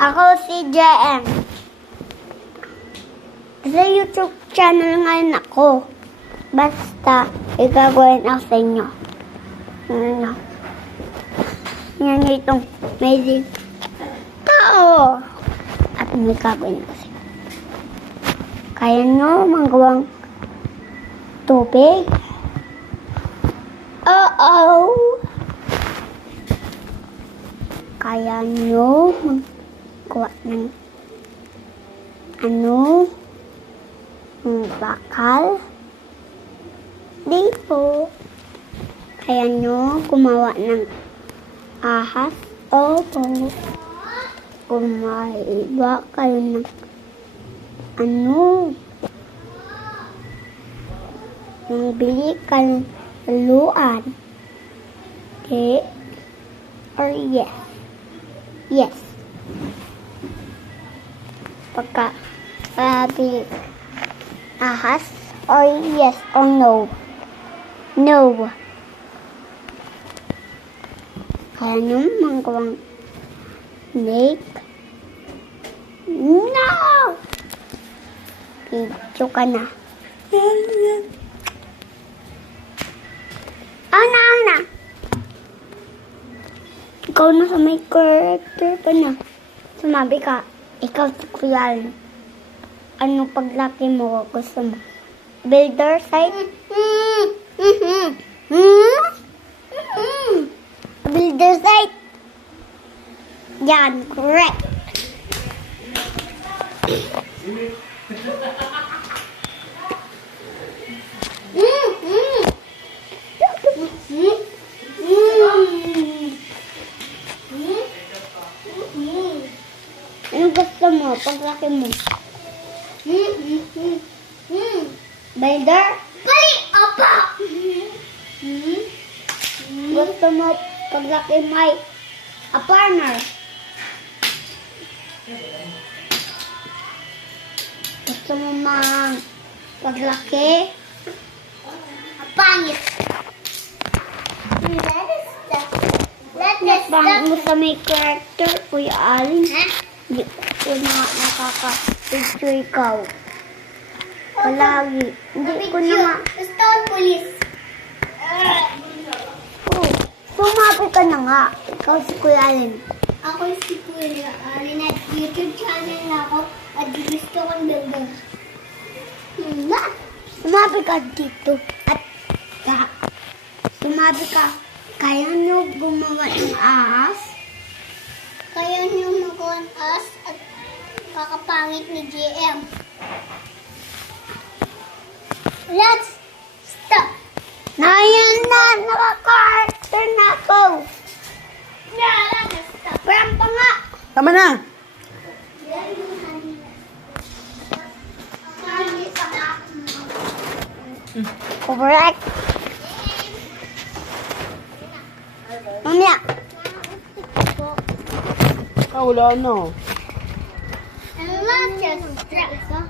Ako si JM. Sa YouTube channel ngayon ako. Basta, igagawin ako sa inyo. Ano? Yan itong amazing tao. At may gagawin ko sa inyo. Kaya nyo manggawang tubig. Oo. Kaya nyo maggawa ng bakal. Dito. Kaya nyo gumawa ng ahas. Opo. Gumawa kayo ng bili kayo ng luan. Okay? Or yes. Yes. Pagka sabi ahas or yes or no. No. Kaya nyo manggawang snake. No! Video ka na. Ana. Ikaw na sa may character ka na. Sumabi ka, ikaw si Kuya Allen. Ano paglaki mo gusto mo? Builder site? Builder site? Yan, correct. Ano gusto mo paglaki mo? Builder? Pali! Apa! Gusto mo paglaki may a farmer? Gusto mo paglaki a pangit? Bakit mo sa may character, Kuya Allen? Hindi ko na nakaka-picture ikaw. Palagi. Hindi ko na Stone police. Oh, sumabi ka na nga. Ikaw si Kuya Allen. Ako si Kuya Allen at YouTube channel na ako at gusto kong builder. Sumabi ka dito. At sumabi ka. Kaya nyo gumawa ng ahas? Kaya niyo magawan us at kakapangit ni JM. Let's stop! Nayan na! Naka-character na ako! Let's stop! Parang pa nga! Tama na! Correct! Mamaya! Wala na. And let's just stop.